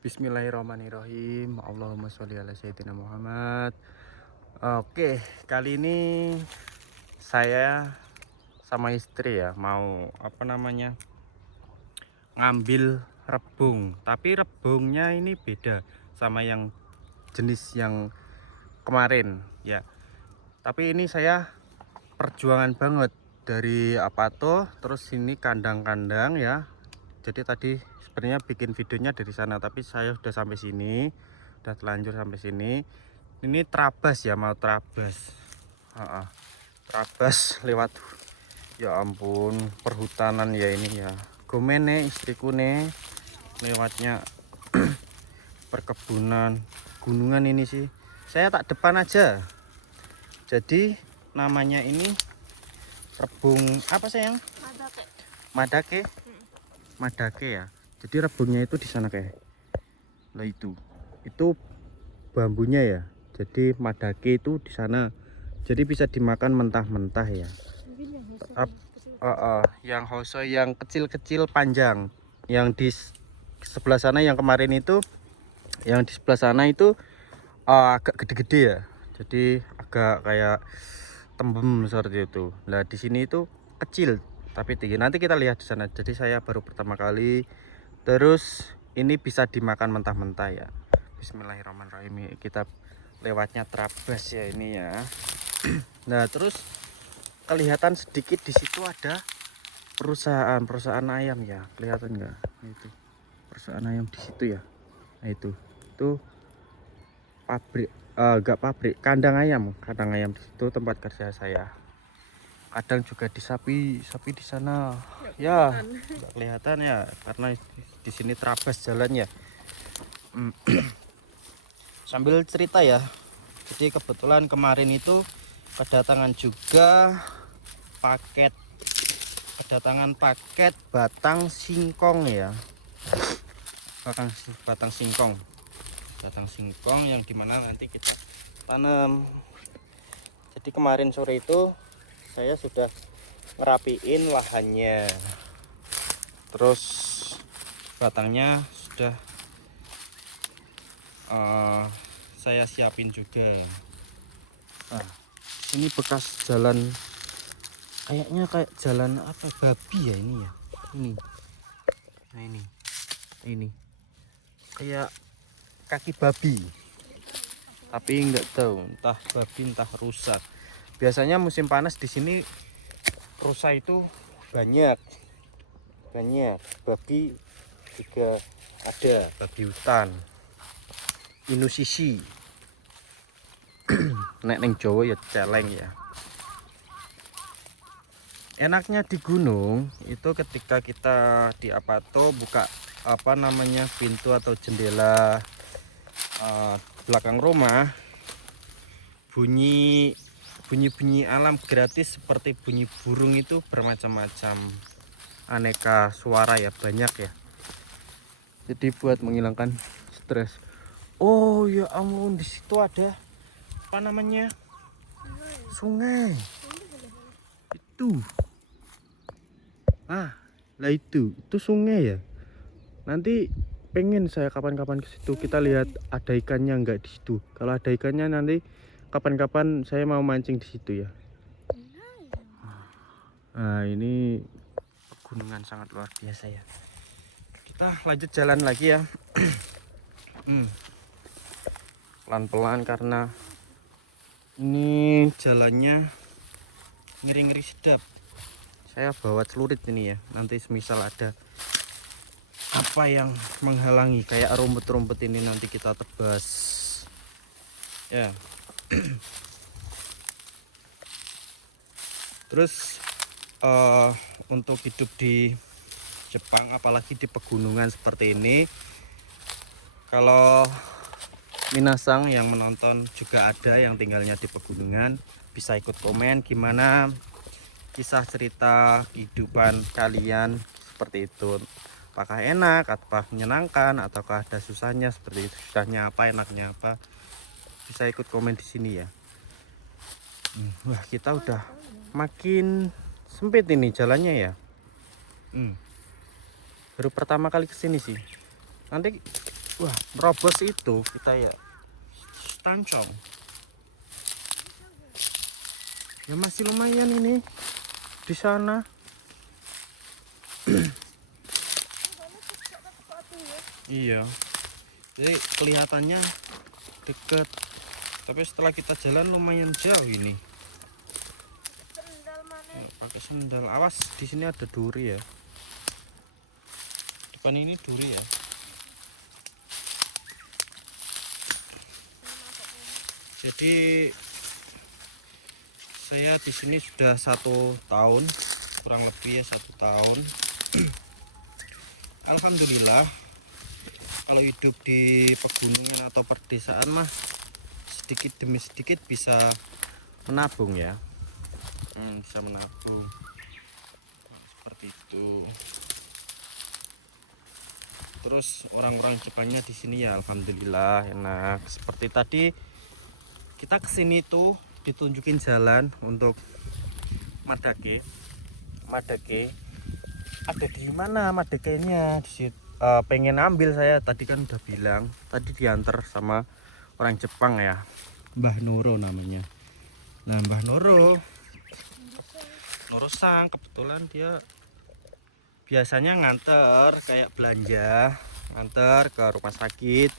Bismillahirrahmanirrahim. Allahumma sholli ala sayyidina Muhammad. Oke, kali ini saya sama istri ya mau ngambil rebung. Tapi rebungnya ini beda sama yang jenis yang kemarin ya. Tapi ini saya perjuangan banget dari apa tuh, terus ini kandang-kandang ya. Jadi tadi sebenarnya bikin videonya dari sana, tapi saya sudah sampai sini, udah telanjur sampai sini. Ini terabas ya, mau terabas. Terabas lewat, ya ampun, perhutanan ya ini ya. Gomen nih istriku nih, lewatnya perkebunan, gunungan ini sih. Saya tak depan aja. Jadi namanya ini rebung apa sayang? Madake. Madake. Madake ya. Jadi rebungnya itu di sana kayak. Nah itu bambunya ya. Jadi madake itu di sana. Jadi bisa dimakan mentah-mentah ya. Yang hoso yang kecil-kecil panjang. Yang di sebelah sana yang kemarin itu, yang di sebelah sana itu agak gede-gede ya. Jadi agak kayak tembem seperti itu. Nah di sini itu kecil tapi tinggi. Nanti kita lihat di sana. Jadi saya baru pertama kali. Terus ini bisa dimakan mentah-mentah ya. Bismillahirrahmanirrahim. Kita lewatnya terabas ya ini ya. Nah terus kelihatan sedikit di situ ada perusahaan ayam ya. Kelihatan nggak? Itu perusahaan ayam di situ ya. Nah itu pabrik, enggak pabrik, kandang ayam di situ tempat kerja saya. Kadang juga di sapi di sana ya nggak kelihatan ya karena di sini terabas jalannya. Sambil cerita ya, jadi kebetulan kemarin itu kedatangan batang singkong ya, batang singkong yang dimana nanti kita tanam. Jadi kemarin sore itu saya sudah ngerapiin lahannya, terus batangnya sudah saya siapin juga. Nah, ini bekas jalan, kayaknya kayak jalan apa, babi ya ini ya. Nah ini kayak kaki babi, tapi nggak tahu entah babi entah rusa. Biasanya musim panas di sini rusa itu banyak, babi juga ada, babi hutan, inusisi. Nek neng Jawa ya celeng ya. Enaknya di gunung itu ketika kita di buka pintu atau jendela belakang rumah, bunyi alam gratis seperti bunyi burung itu bermacam-macam, aneka suara ya, banyak ya. Jadi buat menghilangkan stres. Oh ya ampun, di situ ada sungai itu. Lah itu sungai ya. Nanti pengen saya kapan-kapan ke situ, kita lihat ada ikannya enggak di situ. Kalau ada ikannya nanti kapan-kapan saya mau mancing di situ ya. Nah ini pegunungan sangat luar biasa ya. Kita lanjut jalan lagi ya. Pelan-pelan karena ini jalannya ngeri-ngeri sedap. Saya bawa celurit ini ya, nanti semisal ada apa yang menghalangi kayak rumput-rumput ini nanti kita tebas ya. Terus untuk hidup di Jepang, apalagi di pegunungan seperti ini, kalau minasang yang menonton juga ada yang tinggalnya di pegunungan, bisa ikut komen gimana kisah cerita kehidupan kalian seperti itu. Apakah enak, apakah menyenangkan, ataukah ada susahnya seperti itu. Susahnya apa, enaknya apa, bisa ikut komen di sini ya. Wah, kita udah makin sempit ini jalannya ya. Baru pertama kali kesini sih. Nanti Wah, nerobos itu kita ya tancong. Ya masih lumayan ini di sana. Iya. Jadi kelihatannya deket, tapi setelah kita jalan lumayan jauh ini. Pakai sendal. Awas, di sini ada duri ya. Depan ini duri ya. Jadi saya di sini sudah 1 tahun, kurang lebih ya 1 tahun. Alhamdulillah, kalau hidup di pegunungan atau perdesaan mah sedikit demi sedikit bisa menabung ya. Bisa menabung. Nah, seperti itu. Terus orang-orang Jepangnya di sini ya alhamdulillah enak. Seperti tadi kita kesini tuh ditunjukin jalan untuk Madake. Madake ada di mana Madake-nya? Di situ. Pengen ambil saya tadi kan udah bilang. Tadi diantar sama orang Jepang ya. Mbah Noro namanya. Nah, Mbah Noro Sang kebetulan dia biasanya nganter kayak belanja, nganter ke rumah sakit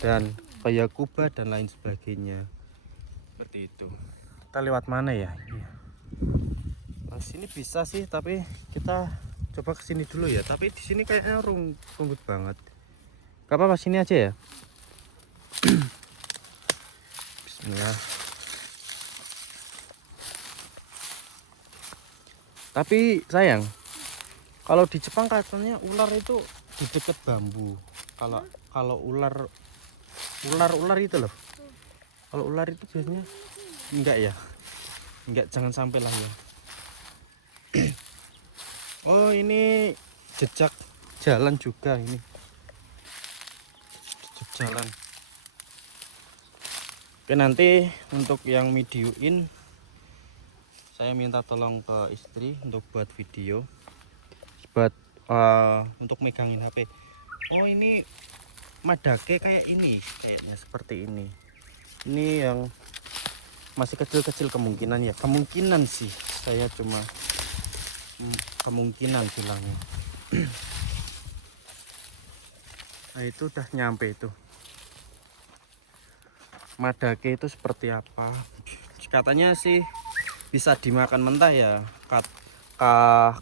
dan kayak Kuba dan lain sebagainya. Seperti itu. Kita lewat mana ya? Nah, sini bisa sih, tapi kita coba ke sini dulu ya. Tapi di sini kayaknya rumput banget. Gak apa-apa, sini aja ya. Bismillah. Tapi sayang, kalau di Jepang katanya ular itu di dekat bambu. Kalau ular itu loh. Kalau ular itu biasanya enggak ya. Enggak, jangan sampai lah ya. Oh, ini jejak jalan juga ini. Jejak jalan. Oke, nanti untuk yang videoin saya minta tolong ke istri untuk buat video. Buat untuk megangin HP. Oh, ini Madake kayak ini, kayaknya seperti ini. Ini yang masih kecil-kecil kemungkinan ya. Kemungkinan sih, saya cuma kemungkinan bilangnya. Nah, itu udah nyampe itu. Madake itu seperti apa? Katanya sih bisa dimakan mentah ya.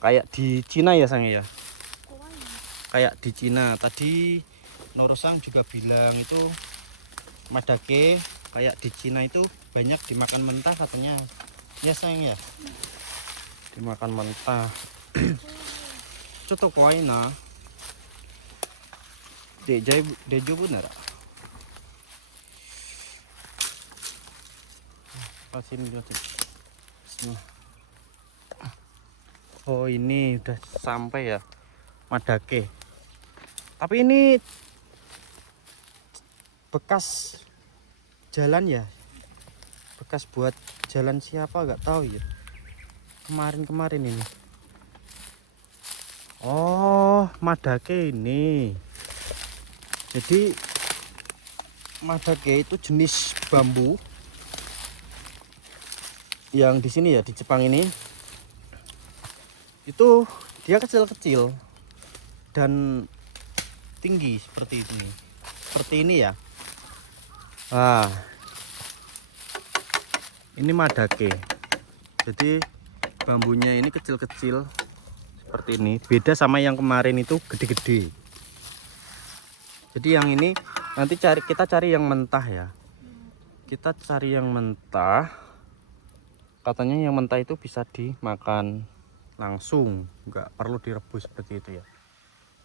Kayak di Cina ya sang ya. Kayak di Cina. Tadi Norosang juga bilang itu Madake kayak di Cina itu banyak dimakan mentah katanya. Ya sayang ya. Dimakan mentah. Coto koi na. Dejo benar. Sini. Oh, ini udah sampai ya Madake. Tapi ini bekas jalan ya. Bekas buat jalan siapa nggak tahu ya. Kemarin ini. Oh, Madake ini. Jadi Madake itu jenis bambu yang di sini ya, di Jepang ini itu dia kecil-kecil dan tinggi seperti ini ya. Nah, ini Madake. Jadi bambunya ini kecil-kecil seperti ini, beda sama yang kemarin itu gede-gede. Jadi yang ini nanti kita cari yang mentah ya. Kita cari yang mentah. Katanya yang mentah itu bisa dimakan langsung, nggak perlu direbus seperti itu ya.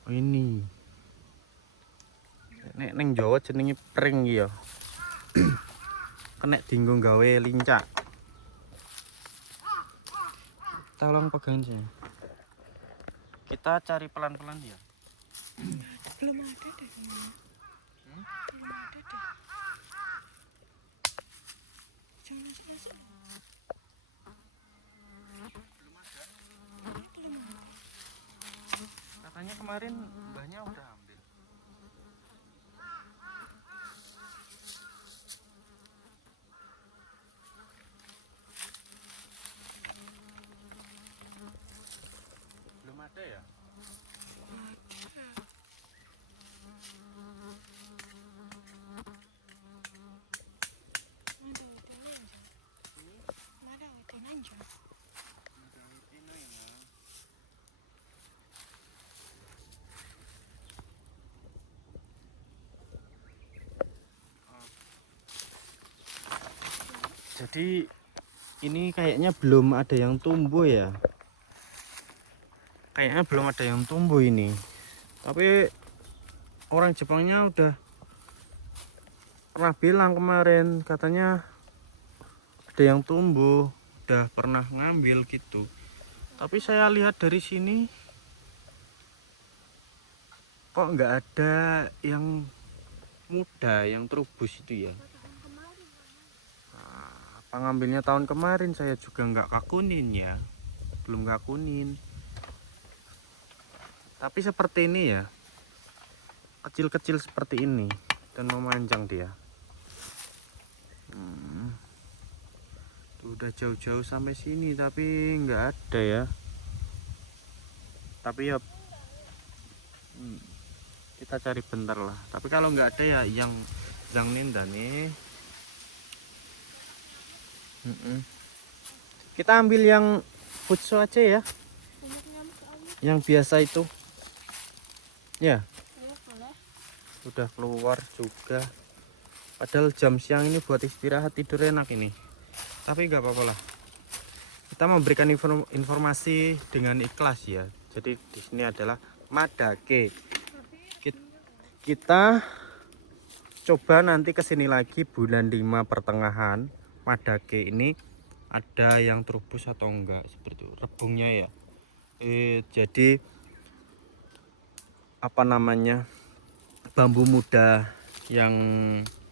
Oh, ini neng Jawa jenenge pring ya. Kena dinggung gawe lincak. Tolong pegangin sini. Kita cari pelan-pelan ya. Belum ada deh. Belum ada deh. Jangan masuk. Katanya kemarin mbahnya udah ambil. Jadi ini kayaknya belum ada yang tumbuh ya. Kayaknya belum ada yang tumbuh ini. Tapi orang Jepangnya udah pernah bilang kemarin, katanya ada yang tumbuh, udah pernah ngambil gitu. Tapi saya lihat dari sini kok nggak ada yang muda, yang terubus itu ya. Apa ngambilnya tahun kemarin, saya juga nggak kakunin ya, belum kakunin. Tapi seperti ini ya, kecil-kecil seperti ini dan memanjang dia. Tuh, udah jauh-jauh sampai sini tapi nggak ada ya. Tapi ya kita cari bentar lah. Tapi kalau nggak ada ya yang ninda nih. Kita ambil yang futsu aja ya, Banyak nyamuk soalnya. yang biasa itu ya. Nyamuk boleh. Udah keluar juga, padahal jam siang ini buat istirahat tidur enak ini. Tapi nggak apa-apa lah, kita memberikan informasi dengan ikhlas ya. Jadi di sini adalah Madake. Kita coba nanti kesini lagi bulan 5 pertengahan. Madake ini ada yang terubus atau enggak, seperti itu rebungnya ya. Jadi apa namanya, bambu muda yang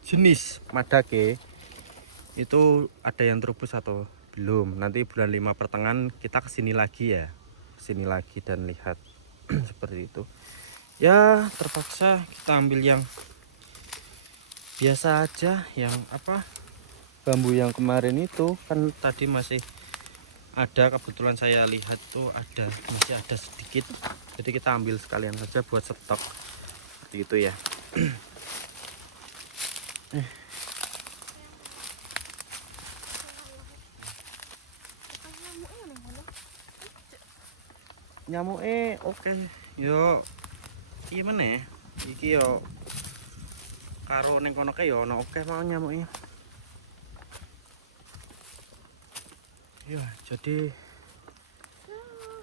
jenis Madake itu ada yang terubus atau belum. Nanti bulan 5 pertengahan kita kesini lagi ya, kesini lagi dan lihat seperti itu ya. Terpaksa kita ambil yang biasa aja, yang apa, bambu yang kemarin itu kan tadi masih ada, kebetulan saya lihat tuh masih ada sedikit, jadi kita ambil sekalian saja buat stok seperti itu ya. Nyamuke oke yo, gimana ya, iki yo karo ning kono ke yo ono oke mau nyamuke ya. Jadi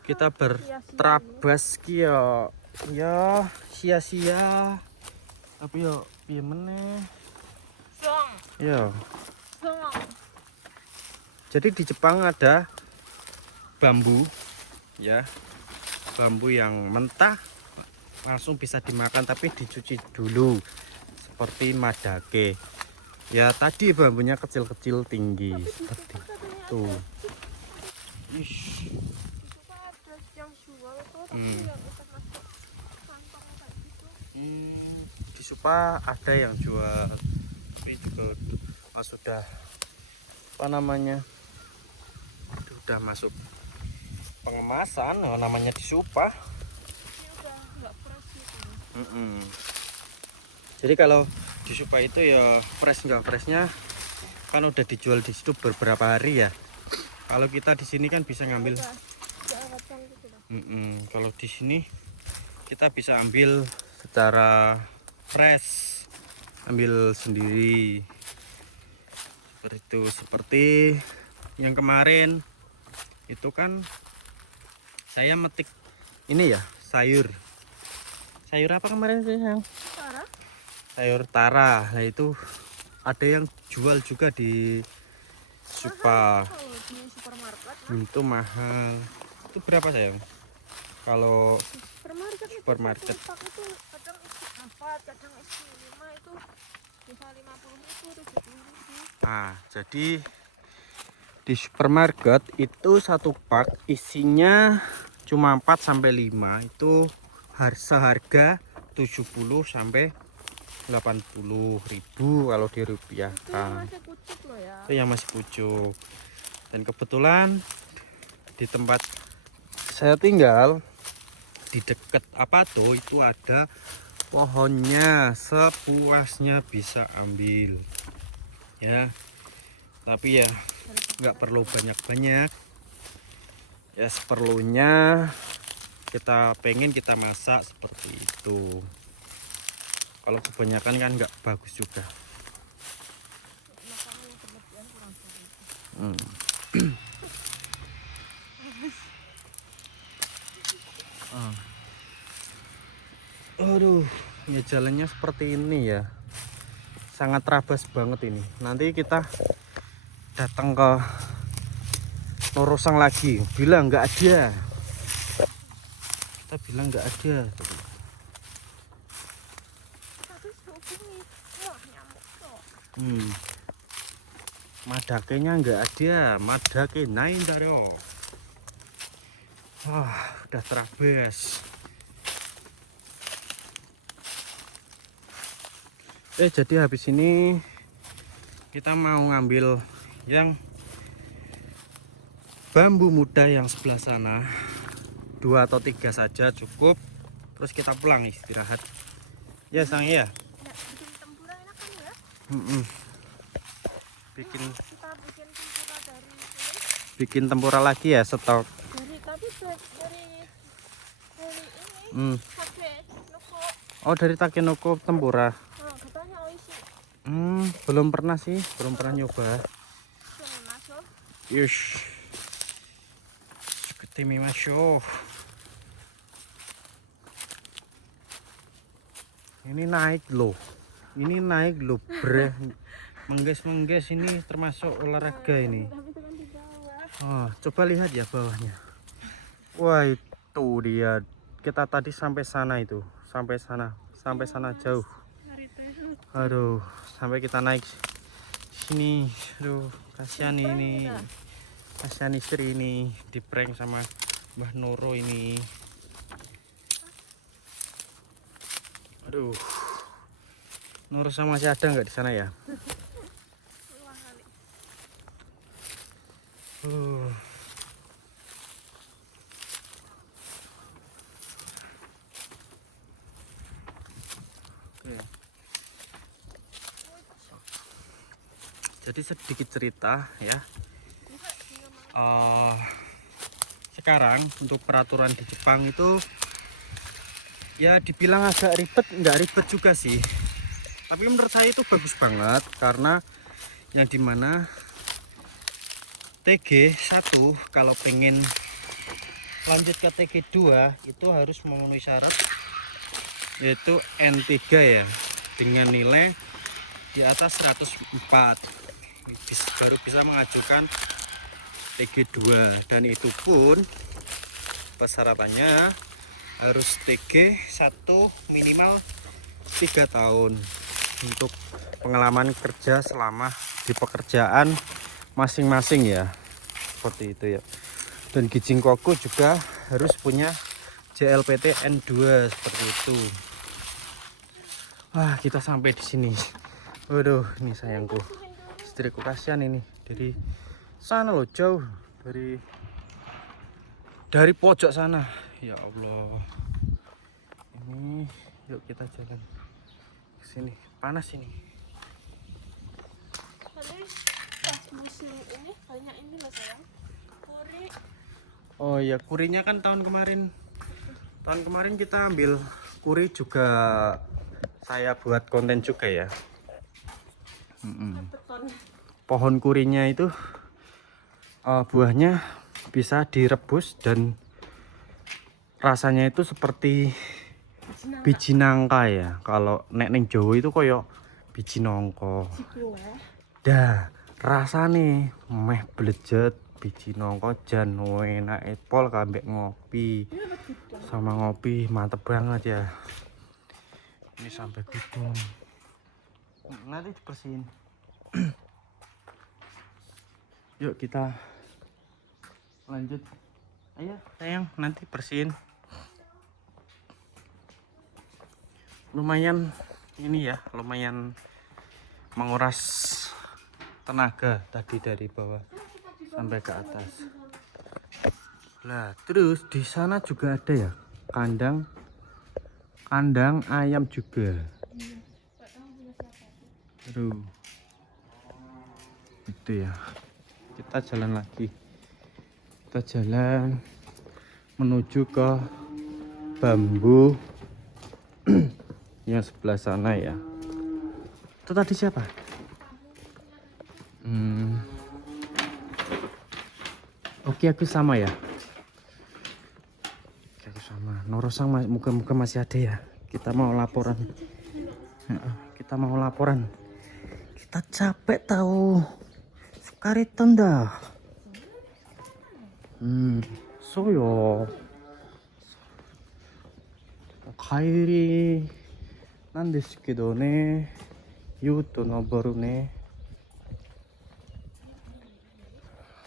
kita berterabas ki yo ya, sia-sia. Tapi yo piye meneh yo. Jadi di Jepang ada bambu ya, bambu yang mentah langsung bisa dimakan tapi dicuci dulu, seperti Madake ya. Tadi bambunya kecil-kecil tinggi seperti itu. Di Supa ada yang jual, tapi juga sudah apa namanya, sudah masuk pengemasan namanya di Supa. Jadi kalau di Supa itu ya fresh nggak freshnya kan udah dijual di situ beberapa hari ya. Kalau kita di sini kan bisa ngambil. Kalau di sini kita bisa ambil secara fresh, ambil sendiri seperti itu. Seperti yang kemarin itu kan saya metik ini ya, sayur apa kemarin sih yang sayur tara. Nah itu ada yang jual juga di Supa. Itu mahal. Itu berapa sayang? Kalau supermarket itu kadang isi 4, kadang isi 5, itu bisa 50.000 atau 70.000. Jadi di supermarket itu satu pak isinya cuma 4 sampai 5, itu seharga 70 sampai 80.000 kalau dirupiahkan. Masih pucuk loh ya. Itu yang masih pucuk. Dan kebetulan di tempat saya tinggal di dekat apa tuh itu ada pohonnya, sepuasnya bisa ambil ya. Tapi ya nggak perlu banyak-banyak ya, seperlunya. Kita pengen kita masak seperti itu. Kalau kebanyakan kan nggak bagus juga. Mm-mm. Ah. Aduh, ya jalannya seperti ini ya. Sangat terabas banget ini. Nanti kita datang ke Norosang lagi. Bilang nggak ada. Kita bilang nggak ada. Habis hubungi. Wah, nyamuk tuh. Madakenya nggak ada. Madake naik daro. Wah, udah terabas. Jadi habis ini kita mau ngambil yang bambu muda yang sebelah sana. 2 atau 3 saja cukup. Terus kita pulang istirahat. Ya sang ya. Ya, bikin tempura enak kan ya? Bikin Kita bikin tempura dari ini. bikin tempura lagi ya stok. Dari tadi dari Hmm. ini. Pakai nuko. Oh dari Takenoko tempura. Oh, katanya oishi. Belum pernah sih, belum pernah nyoba. Sini masuk. Yush. Ketemi masuk. Ini naik loh. Ini naik loh, bre. Mengges-mengges ini termasuk olahraga ini. Tapi itu kan di bawah. Oh, coba lihat ya bawahnya. Wah, itu dia. Kita tadi sampai sana itu, sampai sana jauh. Cari tahu. Aduh, sampai kita naik sini. Aduh, kasihan ini. Kasihan istri ini di prank sama Mbah Noro ini. Aduh. Noro sama masih ada nggak di sana ya? Luang kali. Oke. Jadi sedikit cerita ya. Sekarang untuk peraturan di Jepang itu ya dibilang agak ribet, nggak ribet juga sih. Tapi menurut saya itu bagus banget karena yang dimana TG 1 kalau pengen lanjut ke TG 2 itu harus memenuhi syarat yaitu N3 ya dengan nilai di atas 104 baru bisa mengajukan TG 2 dan itu pun persyaratannya harus TG 1 minimal 3 tahun untuk pengalaman kerja selama di pekerjaan masing-masing ya, seperti itu ya. Dan Gijingkoku juga harus punya JLPT N2 seperti itu. Wah, kita sampai di sini. Waduh, ini sayangku, istriku kasihan ini dari sana loh, jauh dari pojok sana. Ya Allah, ini yuk kita jalan ke sini. Panas ini. Tadi pas musim ini banyak ini loh sayang. Kuri. Oh ya, kurinya kan tahun kemarin kita ambil kuri juga, saya buat konten juga ya. Beton. Pohon kurinya itu buahnya bisa direbus dan rasanya itu seperti biji nangka ya. Kalau nek ning Jawa itu koyo biji nangka. Dah, rasane meh blejet biji nangka jan enak pol kambek ngopi. Sama ngopi mantep banget ya. Ini sampai gudung. Nanti dibersihin. Yuk kita lanjut. Ayo sayang, nanti bersihin. Lumayan ini ya, lumayan menguras tenaga tadi dari bawah sampai ke atas. Lah, terus di sana juga ada ya kandang ayam juga. Aduh. Itu ya. Kita jalan lagi. Kita jalan menuju ke bambu yang sebelah sana ya. Itu tadi siapa? Oke, aku sama ya. Oke, aku sama. Norosang muka-muka masih ada ya. Kita mau laporan. Kita mau laporan. Kita capek tahu. Sukaritan dah. 소요. 帰りなんですけどね。ゆっと登るね。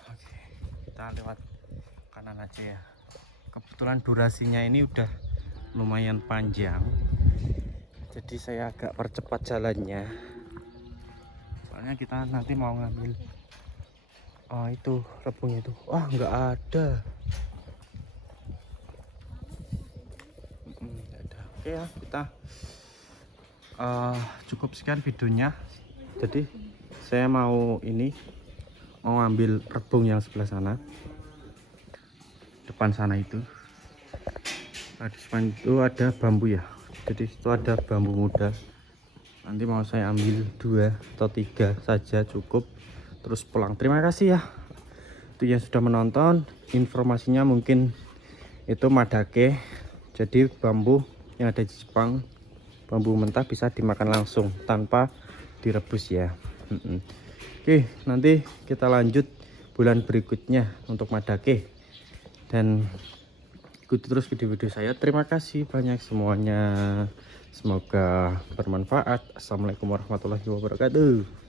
Oke, kita lewat kanan aja ya. Kebetulan durasinya ini udah lumayan panjang. Jadi saya agak percepat jalannya. Soalnya kita nanti mau ngambil itu rebungnya itu. Wah, nggak ada. Nggak ada. Oke ya, kita cukup sekian videonya. Jadi saya mau ngambil rebung yang sebelah sana, depan sana itu. Nah, di depan itu ada bambu ya. Jadi itu ada bambu muda. Nanti mau saya ambil 2 atau 3 saja cukup. Terus pulang. Terima kasih ya itu yang sudah menonton. Informasinya mungkin itu madake. Jadi bambu yang ada di Jepang, bambu mentah bisa dimakan langsung tanpa direbus ya. Oke, nanti kita lanjut bulan berikutnya untuk madake. Dan ikuti terus video-video saya. Terima kasih banyak semuanya. Semoga bermanfaat. Assalamualaikum warahmatullahi wabarakatuh.